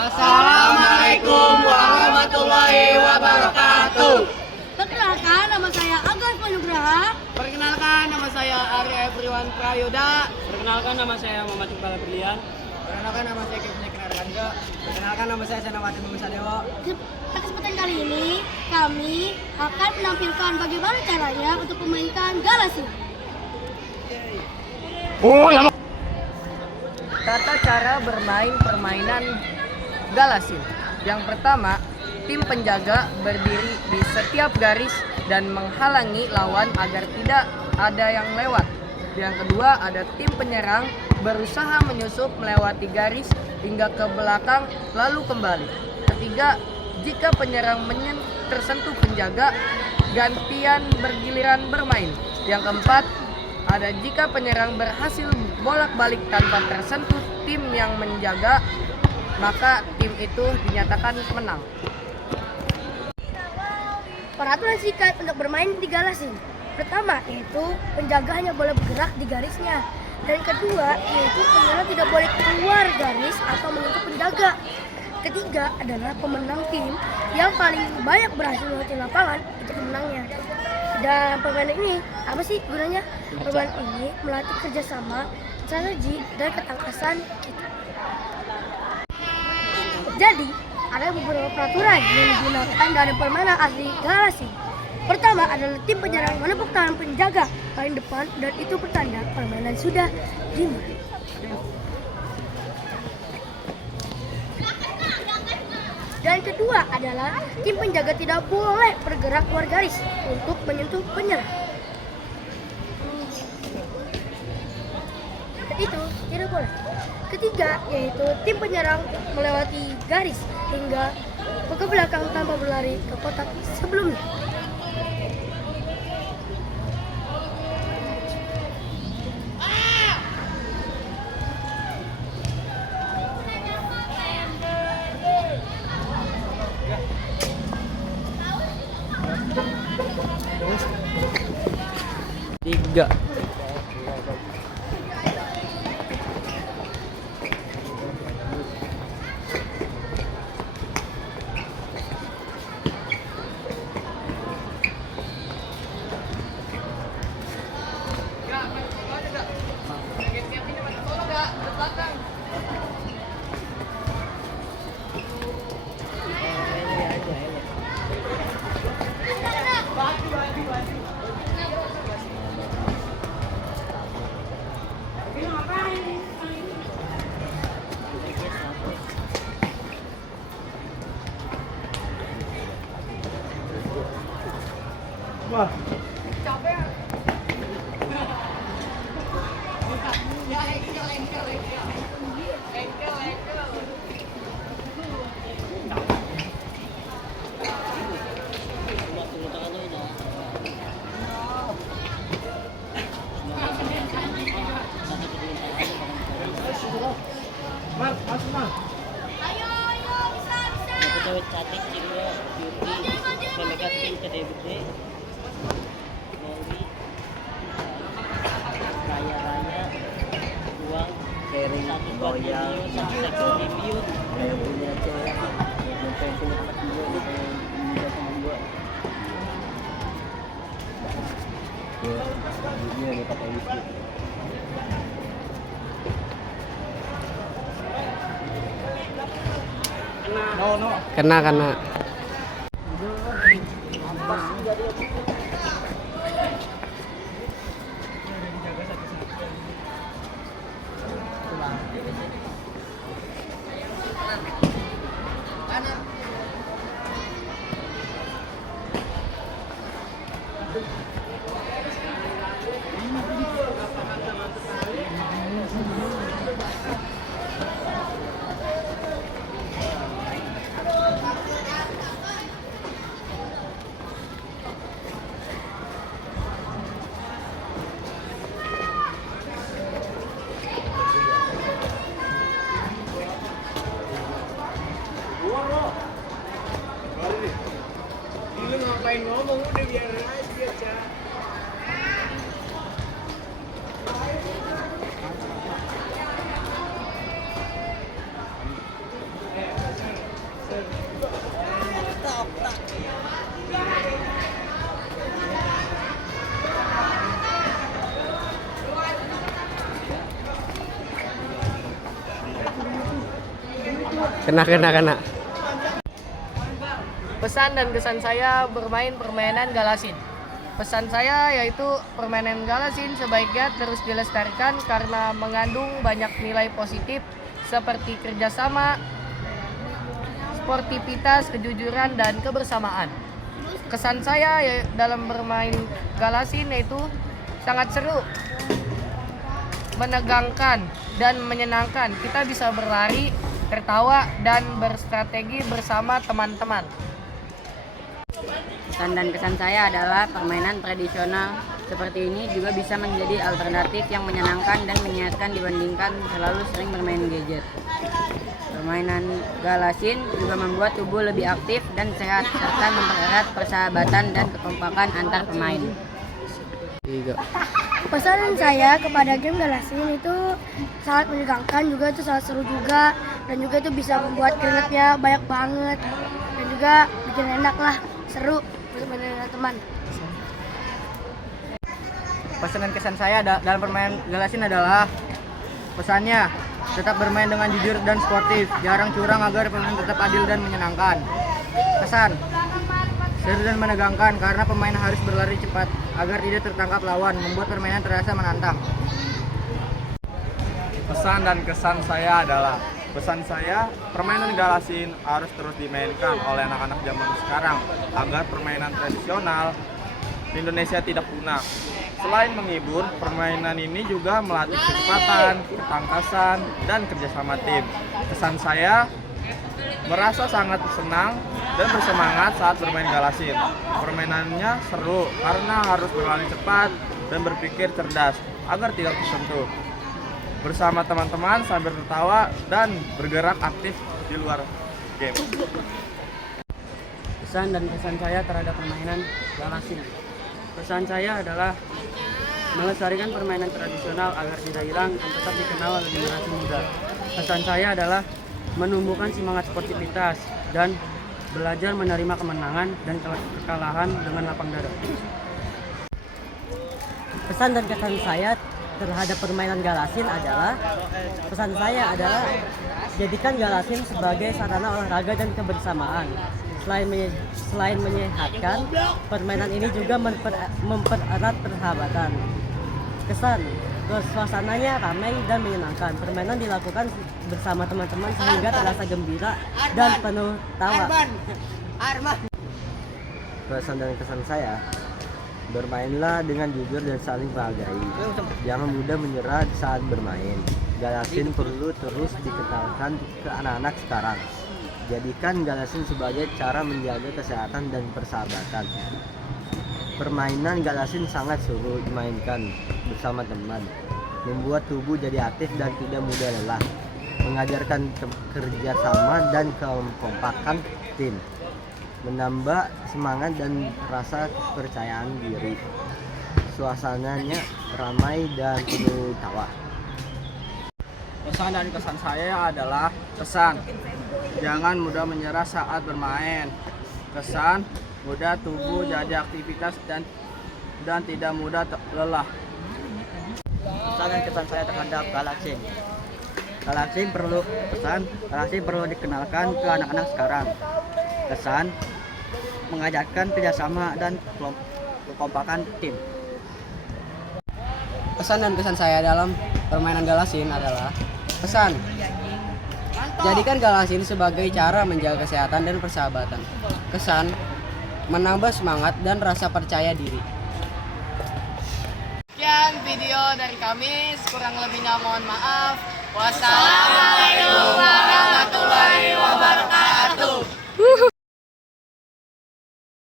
Assalamualaikum warahmatullahi wabarakatuh. Perkenalkan, nama saya Agus Manugraha. Perkenalkan, nama saya Arya Everyone Prayoda. Perkenalkan, nama saya Muhammad Iqbal Brilian. Perkenalkan, nama saya Kevin Kenarkanjo. Perkenalkan, nama saya Senawati Musadewo. Pada kesempatan kali ini, kami akan menampilkan bagaimana caranya untuk memainkan Galasin. Tata cara bermain permainan Galasin. Yang pertama, tim penjaga berdiri di setiap garis dan menghalangi lawan agar tidak ada yang lewat. Yang kedua, ada tim penyerang berusaha menyusup melewati garis hingga ke belakang lalu kembali. Ketiga, jika penyerang tersentuh penjaga, gantian bergiliran bermain. Yang keempat, ada jika penyerang berhasil bolak-balik tanpa tersentuh tim yang menjaga, maka tim itu dinyatakan menang. Peraturan singkat untuk bermain di Galasin. Pertama, yaitu penjaga hanya boleh bergerak di garisnya. Dan kedua, yaitu penyerang tidak boleh keluar garis atau menyentuh penjaga. Ketiga adalah pemenang tim yang paling banyak berhasil melewati lapangan itu pemenangnya. Dan permainan ini apa sih gunanya? Permainan ini melatih kerjasama, strategi, dan ketangkasan kita. Jadi, ada beberapa peraturan yang digunakan dalam permainan asli Galasin. Pertama adalah tim penyerang menepuk tangan penjaga paling depan dan itu pertanda permainan sudah dimulai. Dan kedua adalah tim penjaga tidak boleh bergerak keluar garis untuk menyentuh penyerang. Itu tidak boleh. Ketiga yaitu tim penyerang melewati garis hingga ke belakang tanpa berlari ke kotak sebelumnya. Tiga. Wah. Mas, Mas. Ayo, bisa. Cewek cantik, Cinggo, Beauty, Memega Pink, KDBD, Lori, Raya, Uang, Kering, satu buat Royal, review, satu review. kayak punya cewek, yang pengen punya tempat juga, yang pengen juga sama gua. Ini ada pakai listrik. Kena. Lu ngapain ngomong udah biarin aja, Cak. Kena. Pesan dan kesan saya bermain permainan Galasin. Pesan saya yaitu permainan Galasin sebaiknya terus dilestarikan karena mengandung banyak nilai positif seperti kerjasama, sportivitas, kejujuran, dan kebersamaan. Kesan saya dalam bermain Galasin yaitu sangat seru, menegangkan, dan menyenangkan. Kita bisa berlari, tertawa, dan berstrategi bersama teman-teman. Pesan dan kesan saya adalah permainan tradisional seperti ini juga bisa menjadi alternatif yang menyenangkan dan menyehatkan dibandingkan selalu sering bermain gadget. Permainan Galasin juga membuat tubuh lebih aktif dan sehat serta mempererat persahabatan dan kekompakan antar pemain. Pesan saya kepada game Galasin itu sangat menegangkan, juga itu sangat seru juga, dan juga itu bisa membuat keringatnya banyak banget, dan juga bikin enak lah, seru bermain dengan teman. Pesan dan kesan saya dalam permainan Galasin adalah pesannya tetap bermain dengan jujur dan sportif, jarang curang agar permainan tetap adil dan menyenangkan. Kesan seru dan menegangkan karena pemain harus berlari cepat agar tidak tertangkap lawan, membuat permainan terasa menantang. Pesan dan kesan saya adalah permainan Galasin harus terus dimainkan oleh anak-anak zaman sekarang agar permainan tradisional Indonesia tidak punah. Selain menghibur, permainan ini juga melatih kecepatan, ketangkasan, dan kerjasama tim. Kesan saya merasa sangat senang dan bersemangat saat bermain Galasin. Permainannya seru karena harus berlari cepat dan berpikir cerdas agar tidak tersentuh. Bersama teman-teman sambil tertawa dan bergerak aktif di luar game. Pesan dan kesan saya terhadap permainan Galasin. Pesan saya adalah melestarikan permainan tradisional agar tidak hilang dan tetap dikenal oleh generasi muda. Pesan saya adalah menumbuhkan semangat sportivitas dan belajar menerima kemenangan dan kekalahan dengan lapang dada. Pesan dan kesan saya terhadap permainan Galasin adalah jadikan Galasin sebagai sarana olahraga dan kebersamaan. Selain menyehatkan, permainan ini juga mempererat persahabatan. Kesan, suasananya ramai dan menyenangkan. Permainan dilakukan bersama teman-teman sehingga terasa gembira dan penuh tawa. Pesan dan kesan saya, bermainlah dengan jujur dan saling menghargai. Jangan mudah menyerah saat bermain. Galasin perlu terus dikenalkan ke anak-anak sekarang. Jadikan Galasin sebagai cara menjaga kesehatan dan persahabatan. Permainan Galasin sangat seru dimainkan bersama teman, membuat tubuh jadi aktif dan tidak mudah lelah, mengajarkan kerjasama dan kekompakan tim, menambah semangat dan rasa kepercayaan diri. Suasananya ramai dan penuh tawa. Pesan dan kesan saya adalah pesan, jangan mudah menyerah saat bermain. Kesan, mudah tubuh jadi aktivitas dan tidak mudah lelah. Pesan dan kesan saya terhadap Galasin. Galasin perlu dikenalkan ke anak-anak sekarang. Kesan, mengajarkan kerjasama dan kekompakan tim. Pesan dan kesan saya dalam permainan Galasin adalah pesan, jadikan Galasin sebagai cara menjaga kesehatan dan persahabatan. Kesan, menambah semangat dan rasa percaya diri. Sekian video dari kami, kurang lebihnya mohon maaf. Wassalamualaikum warahmatullahi wabarakatuh.